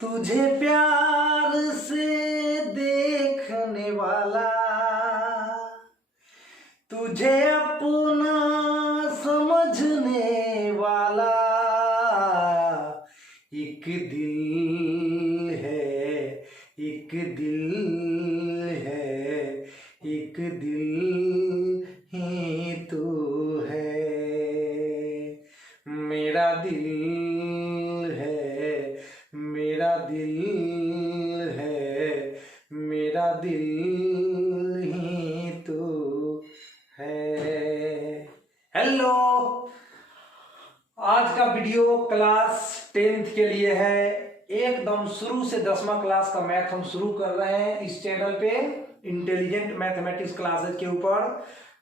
तुझे प्यार से देखने वाला, तुझे अपना समझने वाला एक दिल है, एक दिल है, एक दिल ही तू है। मेरा दिल है, मेरा दिल है, मेरा दिल ही तू है। हेलो, आज का वीडियो क्लास 10th के लिए है। एकदम शुरू से 10वां क्लास का मैथ हम शुरू कर रहे हैं इस चैनल पे, इंटेलिजेंट मैथमेटिक्स क्लासेस के ऊपर।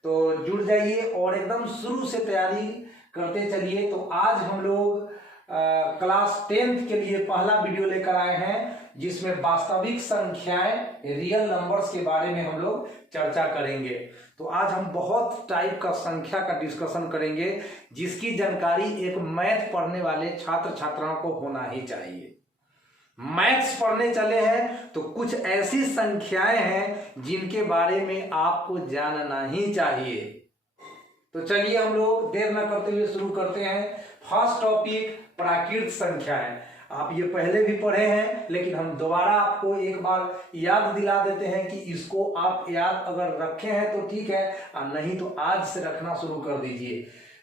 तो जुड़ जाइए और एकदम शुरू से तैयारी करते चलिए। तो आज हम लोग क्लास 10th के लिए पहला वीडियो लेकर आए हैं, जिसमें वास्तविक संख्याएं, रियल नंबर्स के बारे में हम लोग चर्चा करेंगे। तो आज हम बहुत टाइप का संख्या का डिस्कशन करेंगे, जिसकी जानकारी एक मैथ पढ़ने वाले छात्र छात्राओं को होना ही चाहिए। मैथ्स पढ़ने चले हैं तो कुछ ऐसी संख्याएं हैं जिनके बारे में आपको जानना ही चाहिए। तो चलिए हम लोग देर न करते हुए शुरू करते हैं। फर्स्ट टॉपिक प्राकृत संख्या है। आप ये पहले भी पढ़े हैं, लेकिन हम दोबारा आपको एक बार याद दिला देते हैं कि इसको आप याद अगर रखे हैं तो ठीक है, और नहीं तो आज से रखना शुरू कर दीजिए।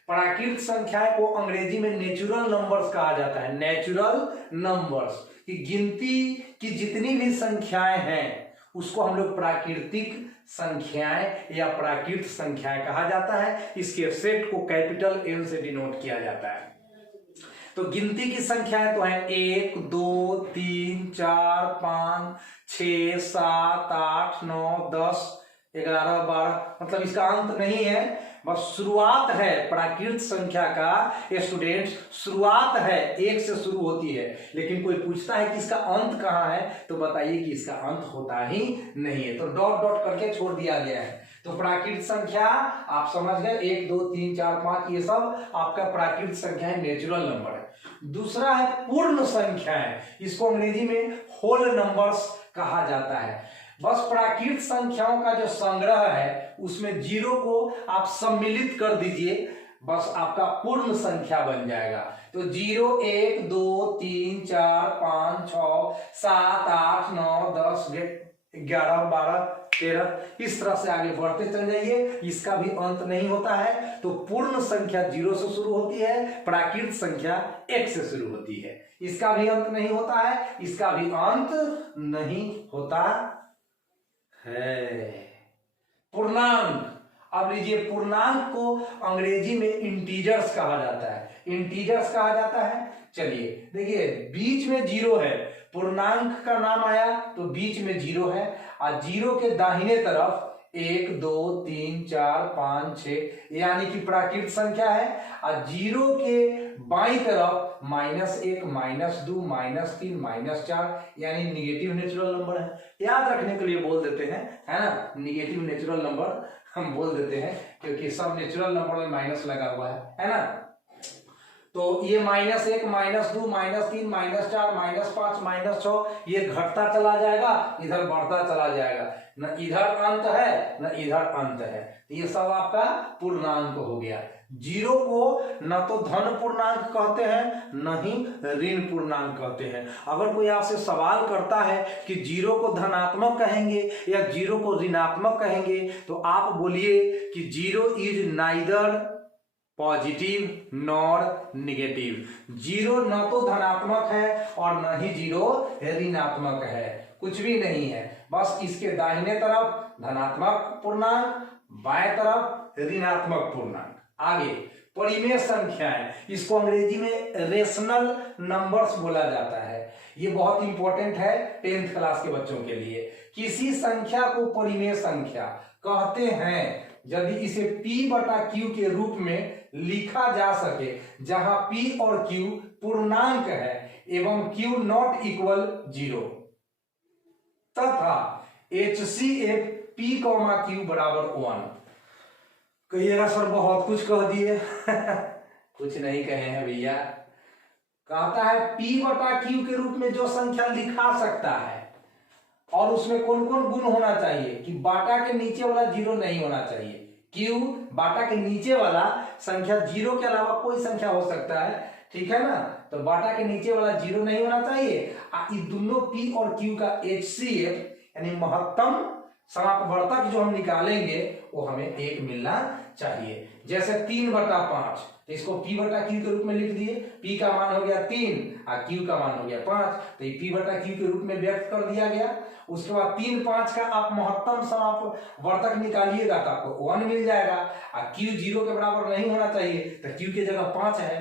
प्राकृत संख्याएं को अंग्रेजी में नेचुरल नंबर्स कहा जाता है। नेचुरल नंबर्स की गिनती की जितनी भी संख्याएं हैं उसको हम लोग प्राकृतिक संख्याएं या प्राकृत संख्याएं कहा जाता है। इसके सेट को कैपिटल N से डिनोट किया जाता है। तो गिनती की संख्याएं तो है 1 2 3 4 5 6 7 8 9 10 11 12, मतलब इसका अंत नहीं है, बस शुरुआत है। प्राकृत संख्या का स्टूडेंट शुरुआत है, 1 से शुरू होती है। लेकिन कोई पूछता है कि इसका अंत कहाँ है, तो बताइए कि इसका अंत होता ही नहीं है। तो डॉट डॉट करके छोड़ दिया गया है। तो प्राकृत संख्या आप समझ गए, 1 2 3 4 5, ये सब आपका प्राकृत संख्या है, नेचुरल नंबर है। दूसरा है पूर्ण संख्याएं। इसको अंग्रेजी में होल नंबर्स कहा जाता है। बस प्राकृत संख्याओं का जो संग्रह है उसमें जीरो को आप सम्मिलित कर दीजिए, बस आपका पूर्ण संख्या बन जाएगा। तो 0 1 2 3 4 5 6 7 8 9 10 11 12 13, इस तरह से आगे बढ़ते चल जाइए। इसका भी अंत नहीं होता है। तो पूर्ण संख्या 0 से शुरू होती है, प्राकृत संख्या 1 से शुरू होती है। इसका भी अंत नहीं होता है, इसका भी अंत नहीं होता है। पूर्णांक, अब लीजिए, पूर्णांक को अंग्रेजी में इंटीजर्स कहा जाता है। इंटीजर्स कहा जाता है। चलिए देखिए, बीच में 0 है, पूर्णांक का नाम आया तो बीच में 0 है, और 0 के दाहिने तरफ 1 2 3 4 5 6 यानी कि प्राकृत संख्या है, और 0 के बाईं तरफ -1 -2 -3 -4 यानी निगेटिव नेचुरल नंबर है। याद रखने के लिए बोल देते हैं, है ना, निगेटिव नेचुरल नंबर हम बोल देते हैं, क्योंकि सब नेचुरल नंबर में माइनस लगा हुआ है ना। तो ये -1 -2 -3 -4 -5 -6 ये घटता चला जाएगा, इधर बढ़ता चला जाएगा। न इधर अंत है न इधर अंत है। ये सब आपका पूर्णांक हो गया। 0 को न तो धन पूर्णांक कहते हैं, न ही ऋण पूर्णांक कहते हैं। अगर कोई आपसे सवाल करता है कि 0 को धनात्मक कहेंगे या 0 को ऋणात्मक कहेंगे, तो आप बोलिए कि 0 is neither positive nor negative. 0 न तो धनात्मक है और न ही 0 ऋणात्मक है, कुछ भी नहीं है। बस इसके दाहिने तरफ धनात्मक पूर्णांक, बाएं तरफ ऋणात्मक पूर्णांक। आगे परिमेय संख्याएं, इसको अंग्रेजी में रेशनल नंबर्स बोला जाता है। ये बहुत इंपॉर्टेंट है 10th क्लास के बच्चों के लिए। किसी संख्या को परिमेय संख्या कहते हैं यदि इसे P/Q के रूप में लिखा जा सके, जहां P और Q पूर्णांक है एवं Q नॉट इक्वल 0, तथा HCF P, Q 1। कहिएगा सर बहुत कुछ कह दिए कुछ नहीं कहे हैं भैया, कहता है P बटा Q के रूप में जो संख्या लिखा सकता है और उसमें कौन कौन गुण होना चाहिए कि बाटा के नीचे वाला जीरो नहीं होना चाहिए। Q बाटा के नीचे वाला संख्या जीरो के अलावा कोई संख्या हो सकता है, ठीक है ना, तो बाटा के नीचे वाला जीरो नहीं होना चाहिए। इस दोनों P और Q का HCF यानी महत्तम समापवर्तक जो हम निकालेंगे वो हमें एक मिलना चाहिए। जैसे 3/5, तो इसको P बटा Q के रूप में लिख दिए, P का मान हो गया 3 और Q का मान हो गया 5, तो ये P बटा Q के रूप में व्यक्त कर दिया गया। उसके बाद 3/5 का आप महत्तम समापवर्तक निकालिएगा तो आपको 1 मिल जाएगा और Q 0 के बराबर नहीं होना चाहिए तो Q की जगह 5 है,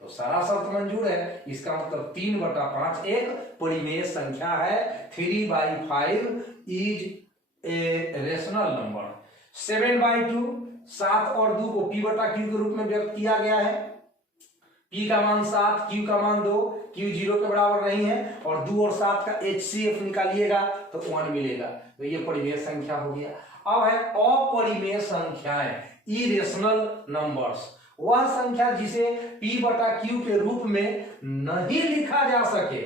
तो सारा शर्त मंजूर है। इसका मतलब 3/5 एक परिमेय संख्या है। 3/5 इज ए रेशनल नंबर। 7/2, 7 और 2 को P बटा Q के रूप में व्यक्त किया गया है। P का मान 7, Q का मान 2, Q 0 के बराबर नहीं है और 2 और 7 का HCF निकालिएगा तो 1 मिलेगा, तो ये परिमेय संख्या हो गया। अब है अपरिमेय संख्याएं, इरेशनल नंबर्स, वह संख्या जिसे P बटा Q के रूप में नहीं लिखा जा सके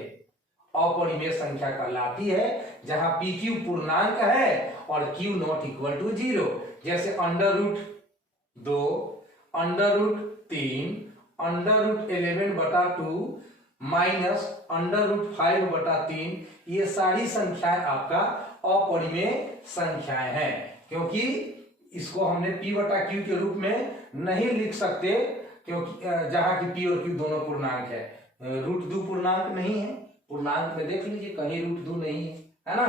अपरिमेय संख्या कहलाती है, जहां PQ पूर्णांक है और Q नॉट इक्वल टू 0। जैसे √2, √3, √11/2 माइनस √5/3, ये सारी संख्याएं आपका अपरिमेय संख्याएं हैं, क्योंकि इसको हमने P बटा Q के रूप में नहीं लिख सकते, क्योंकि जहां की P और Q दोनों पूर्णांक है। √2 पूर्णांक नहीं है, पूर्णांक में देख लीजिए कहीं √2 नहीं है ना,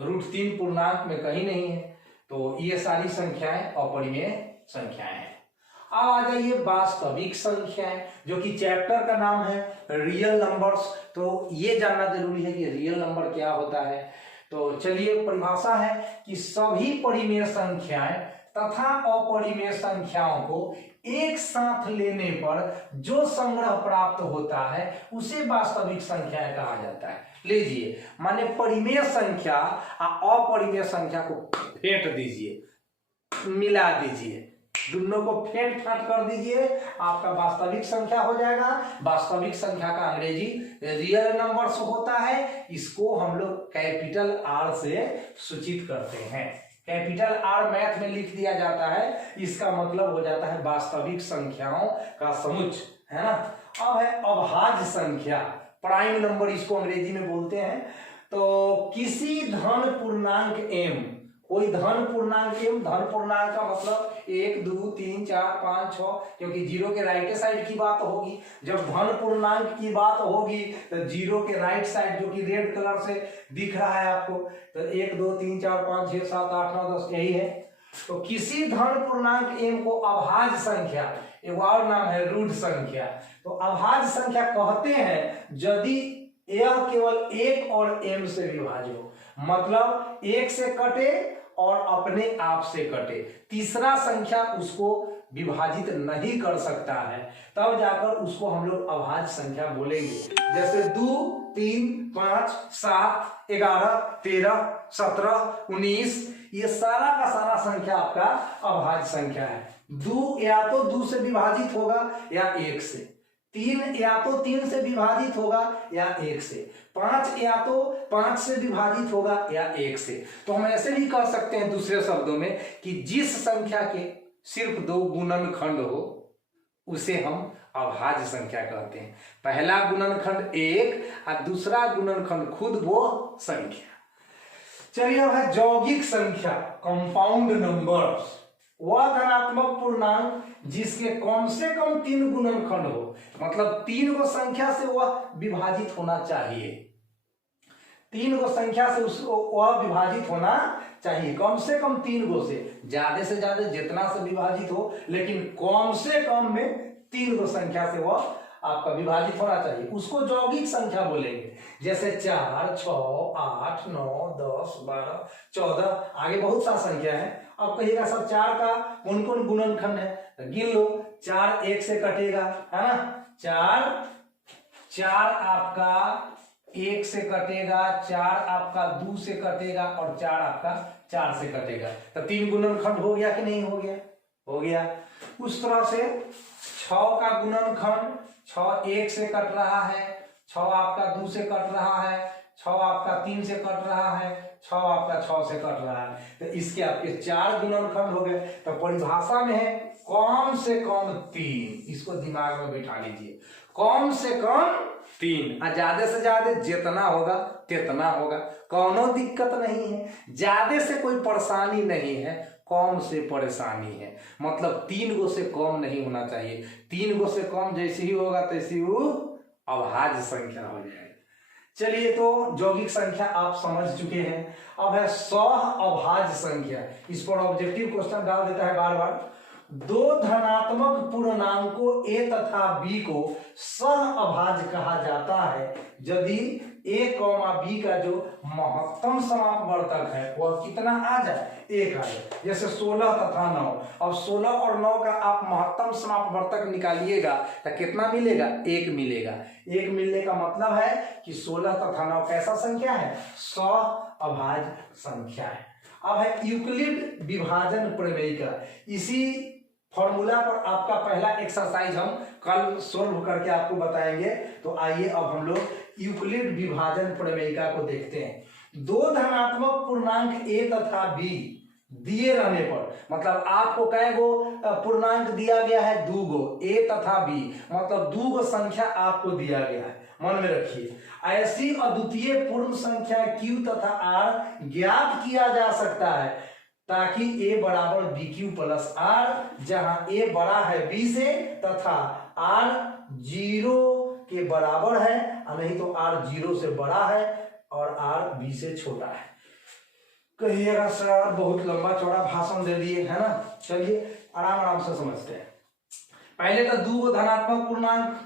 √3 पूर्णांक में कहीं नहीं है, तो ये सारी संख्याएं अपरिमेय संख्याएं हैं। अब आ जाइए वास्तविक संख्याएं, जो कि चैप्टर का नाम है रियल नंबर्स। तो ये जानना जरूरी है कि रियल नंबर क्या होता है। तो चलिए, परिभाषा है कि सभी परिमेय संख्याएं तथा अपरिमेय संख्याओं को एक साथ लेने पर जो संग्रह प्राप्त होता है उसे वास्तविक संख्याएं कहा जाता है। लीजिए, माने परिमेय संख्या और अपरिमेय संख्या को फेंट दीजिए, मिला दीजिए, दोनों को फेंट फाट कर दीजिए, आपका वास्तविक संख्या हो जाएगा। वास्तविक संख्या का अंग्रेजी रियल नंबर्स होता है। इसको हम लोग कैपिटल R से सूचित करते हैं। कैपिटल R मैथ में लिख दिया जाता है, इसका मतलब हो जाता है वास्तविक संख्याओं का समुच्चय, है ना। अब है अभाज्य संख्या, प्राइम नंबर इसको अंग्रेजी में बोलते हैं। तो किसी धन पूर्णांक m, कोई धन पूर्णांक m, धन पूर्णांक का मतलब 1 2 3 4 5 6, क्योंकि जीरो के राइट साइड की बात होगी। जब धन पूर्णांक की बात होगी तो जीरो के राइट साइड, जो कि रेड कलर से दिख रहा है आपको, तो 1 2 3 4 5 6 7 8 9 10 यही है। तो किसी धन पूर्णांक m को अभाज्य संख्या, एक और नाम है रूढ़ संख्या। तो अभाज्य संख्या कहते हैं यदि यह केवल 1 और m से विभाज्य हो, मतलब 1 से कटे और अपने आप से कटे, तीसरा संख्या उसको विभाजित नहीं कर सकता है, तब जाकर उसको हम लोग अभाज्य संख्या बोलेंगे। जैसे 2 3 5 7 11 13 17 19, ये सारा का सारा संख्या आपका अभाज्य संख्या है। 2 या तो 2 से विभाजित होगा या 1 से, 3 या तो 3 से विभाजित होगा या 1 से, 5 या तो 5 से विभाजित होगा या 1 से। तो हम ऐसे भी कह सकते हैं दूसरे शब्दों में कि जिस संख्या के सिर्फ 2 गुणनखंड हो उसे हम अभाज्य संख्या कहते हैं। पहला गुणनखंड 1 और दूसरा गुणनखंड खुद वो संख्या। चलिए, अब है यौगिक संख्या, कंपाउंड नंबर्स, वह धनात्मक पूर्णांक जिसके कम से कम 3 गुणनखंड हो, मतलब 3 को संख्या से वह विभाजित होना चाहिए, 3 को संख्या से उसको वह विभाजित होना चाहिए, कम से कम 3 गो से ज्यादा जितना से विभाजित हो, लेकिन कम से कम में 3 को संख्या से वह आपका विभाजित होना चाहिए, उसको यौगिक संख्या बोलेंगे। जैसे 4 6 8 9 10 12 14, आगे बहुत सा संख्या है। अब कहिएगा सर 4 का कौन कौन गुणनखंड है, तो गिन लो। 4 1 से कटेगा, है ना, 4 आपका 1 से कटेगा, 4 आपका 2 से कटेगा और 4 आपका 4 से कटेगा, तो 3 गुणनखंड हो गया कि नहीं हो गया? हो गया। उस तरह से 6 का गुणनखंड 6 1 से कट रहा है, 6 आपका 2 से कट रहा है, 6 आपका 3 से कट रहा है, 6 आपका 6 से कट रहा है। तो इसके आपके 4 गुणनखंड हो गए। तो परिभाषा में है कम से कम 3, इसको दिमाग में बिठा लीजिए, कम से कम 3 और ज्यादा से ज्यादा जितना होगा तितना होगा, कोनो दिक्कत नहीं है, ज्यादा से कोई परेशानी नहीं है, कम से परेशानी है, मतलब 3 गो से कम नहीं होना चाहिए। 3 गो से कम जैसे ही होगा तैसे वो अभाज्य संख्या हो जाएगी। चलिए, तो यौगिक संख्या आप समझ चुके हैं। अब है सह अभाज्य संख्या। इस पर ऑब्जेक्टिव क्वेश्चन डाल देता है बार बार। 2 धनात्मक पूर्णांकों a तथा b को सह अभाज्य कहा जाता है यदि a, b का जो महत्तम समापवर्तक है वह कितना आ जाए, 1 आ जाए। जैसे 16 तथा 9। अब 16 और 9 का आप महत्तम समापवर्तक निकालिएगा तो कितना मिलेगा, 1 मिलेगा। 1 मिलने का मतलब है कि 16 तथा 9 कैसा संख्या है, सह अभाज्य संख्या है। अब है यूक्लिड विभाजन प्रमेयिका। इसी फॉर्मूला पर आपका पहला एक्सरसाइज हम कल सोल्व करके आपको बताएंगे। तो आइए अब हम लोग यूक्लिड विभाजन प्रमेयिका को देखते हैं। 2 धनात्मक पूर्णांक a तथा b दिए रहने पर, मतलब आपको कै गो पूर्णांक दिया गया है, 2 गो, a तथा b, मतलब 2 गो संख्या आपको दिया गया है, मन में रखिए। ऐसी अद्वितीय पूर्ण संख्या q तथा r ज्ञात किया जा सकता है ताकि a बराबर bq प्लस r, जहां a बड़ा है b से तथा r 0 के बराबर है, और नहीं तो r 0 से बड़ा है और r b से छोटा है। कहिएगा सर बहुत लंबा चौड़ा भाषण दे दिए, है ना। चलिए आराम आराम से समझते हैं। पहले तो 2 गो धनात्मक पूर्णांक,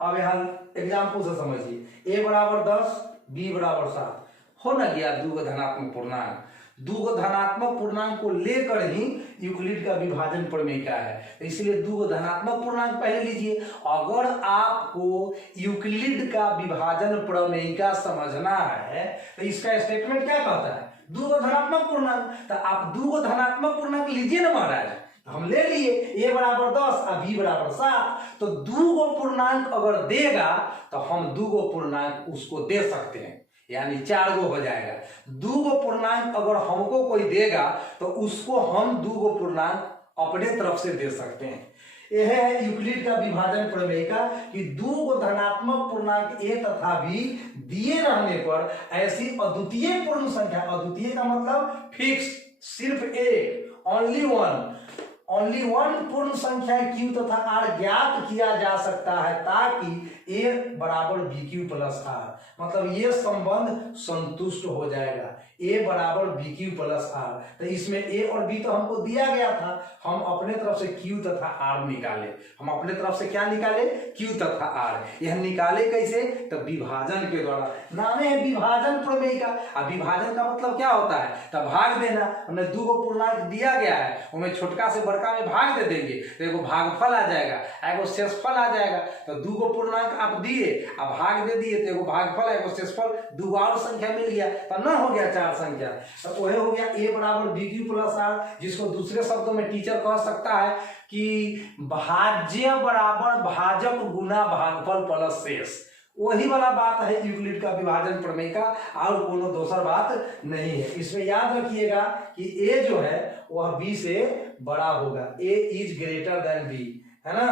अब यहाँ एग्जाम्पल से समझिए। a बराबर 10, b बराबर 7 हो ना गया 2 गो धनात्मक पूर्णांक। 2 गो धनात्मक पूर्णांक को लेकर ही यूक्लिड का विभाजन प्रमेयिका है, इसलिए 2 गो धनात्मक पूर्णांक पहले लीजिए। अगर आपको यूक्लिड का विभाजन प्रमेयिका समझना है तो इसका स्टेटमेंट क्या कहता है, 2 गो धनात्मक पूर्णांक। तो आप 2 गो धनात्मक पूर्णांक लीजिए ना महाराज, हम ले लिए a बराबर 10 और b बराबर 7। तो 2 गो पूर्णांक अगर देगा तो हम 2 गो पूर्णांक उसको दे सकते हैं, यानी 4 गो हो जाएगा। 2 गो पूर्णांक अगर हमको कोई देगा तो उसको हम 2 गो पूर्णांक अपने तरफ से दे सकते हैं। यह है यूक्लिड का विभाजन प्रमेयिका कि 2 गो धनात्मक पूर्णांक a तथा b दिए रहने पर ऐसी अद्वितीय पूर्ण संख्या, अद्वितीय का मतलब फिक्स, सिर्फ एक, ओनली वन पूर्ण संख्या q तथा r ज्ञात किया जा सकता है ताकि a बराबर bq प्लस r, मतलब ये संबंध संतुष्ट हो जाएगा, a बराबर bq प्लस r। तो इसमें a और b तो हमको दिया गया था, हम अपने तरफ से q तथा r निकाले। हम अपने तरफ से क्या निकाले, q तथा r। यह निकाले कैसे, तो विभाजन के द्वारा। नाम है विभाजन प्रमेयिका। अब विभाजन का मतलब क्या होता है, तो भाग देना। हमने 2 गो पूर्णांक दिया गया है, उन्हें छोटका से बड़का में भाग दे देंगे तो एगो भागफल आ जाएगा, एगो शेषफल आ जाएगा। तो 2 गो पूर्णांक आप दिए, अब भाग दे दिए तो एगो भागफल, एगो शेषफल, 2 और संख्या मिल गया, तो न हो गया 4 संख्या। तो वह हो गया a बराबर bq प्लस r, जिसको दूसरे शब्दों में टीचर कह सकता है कि भाज्य बराबर भाजक गुना भागफल प्लस शेष। वही वाला बात है यूक्लिड का विभाजन प्रमेयिका, और कोनो दूसर बात नहीं है। इसमें याद रखिएगा कि a जो है वह b से बड़ा होगा, a is greater than b, है ना।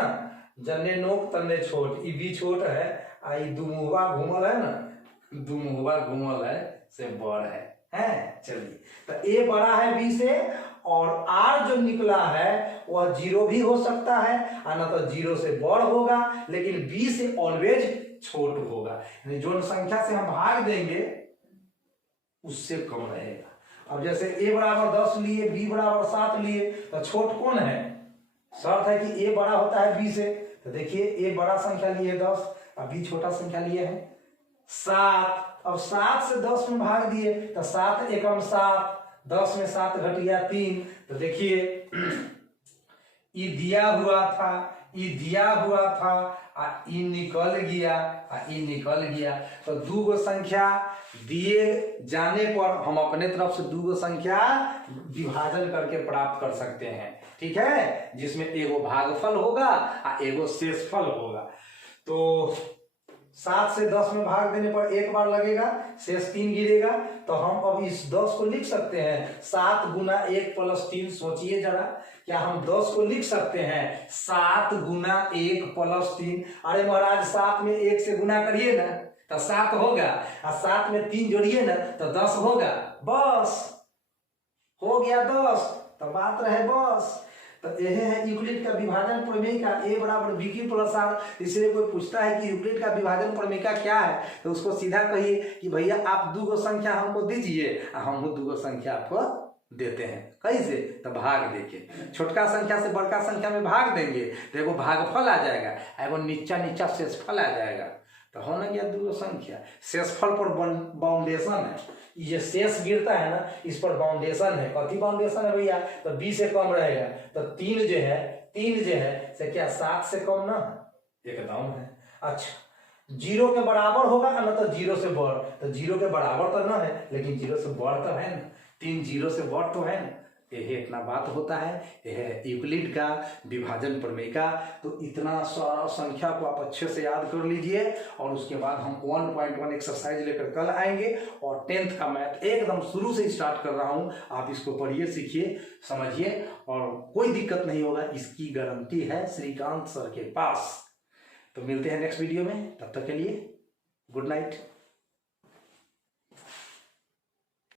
जन्ने नोक तन्ने छोट, ई b छोट है, आई दुमुहवा घूमल है ना, दुमुहवा घूमल है से बड़ है। चलिए, तो a बड़ा है b से, और r जो निकला है वह 0 भी हो सकता है, और न तो 0 से बड़ होगा, लेकिन b से ऑलवेज छोट होगा। यानी जो संख्या से हम भाग देंगे उससे कम रहेगा। अब जैसे a बराबर 10 लिए, b बराबर 7 लिए, तो छोट कौन है, शर्त है कि a बड़ा होता है b से। तो देखिए a बड़ा संख्या लिए 10 और b छोटा संख्या लिए है 7। अब 7 से 10 में भाग दिए तो 7 एकम 7, 10 में 7 घट गया 3। तो देखिए ई दिया हुआ था और ई निकल गया। तो 2 गो संख्या दिए जाने पर हम अपने तरफ से 2 गो संख्या विभाजन करके प्राप्त कर सकते हैं, ठीक है, जिसमें एगो भागफल होगा और एगो शेषफल होगा। तो 7 से 10 में भाग देने पर एक बार लगेगा, शेष 3 गिरेगा। तो हम अब इस 10 को लिख सकते हैं 7 गुना 1 प्लस 3। सोचिए जरा, क्या हम 10 को लिख सकते हैं 7 गुना 1 प्लस 3? अरे महाराज 7 में 1 से गुना करिए ना तो 7 होगा, और 7 में 3 जोड़िए ना तो 10 होगा। बस हो गया 10, तो बात रहे बस। तो यह है यूक्लिड का विभाजन प्रमेय का ए बराबर बी क्यू प्लस आर। इसलिए कोई पूछता है कि यूक्लिड का विभाजन प्रमेय का क्या है, तो उसको सीधा कहिए कि भैया आप 2 संख्या हमको दीजिए, हम 2 संख्या आपको देते हैं। कैसे? तो भाग देके छोटका संख्या से बड़का संख्या में भाग देंगे तो एगो भागफल आ जाएगा, एगो नीचा शेषफल आ जाएगा। तो हो ना गया 2 संख्या। शेषफल पर बाउंडेशन है, ये शेष गिरता है ना, इस पर बाउंडेशन है। कथी बाउंडेशन है भैया? तो 20 से कम रहेगा। तो 3 जो है से क्या 7 से कम ना? एकदम है। अच्छा, 0 के बराबर होगा ना तो 0 से बढ़, तो 0 के बराबर तो ना है लेकिन 0 से बढ़ तो है ना, 3 0 से बढ़ तो है ना। यह इतना बात होता है, यह यूक्लिड का विभाजन प्रमेय का। तो इतना सारा संख्या को आप अच्छे से याद कर लीजिए, और उसके बाद हम 1.1 एक्सरसाइज लेकर कल आएंगे। और 10th का मैथ एकदम शुरू से स्टार्ट कर रहा हूं, आप इसको पढ़िए, सीखिए, समझिए, और कोई दिक्कत नहीं होगा, इसकी गारंटी है श्रीकांत सर के पास। तो मिलते हैं नेक्स्ट वीडियो में, तब तक के लिए गुड नाइट।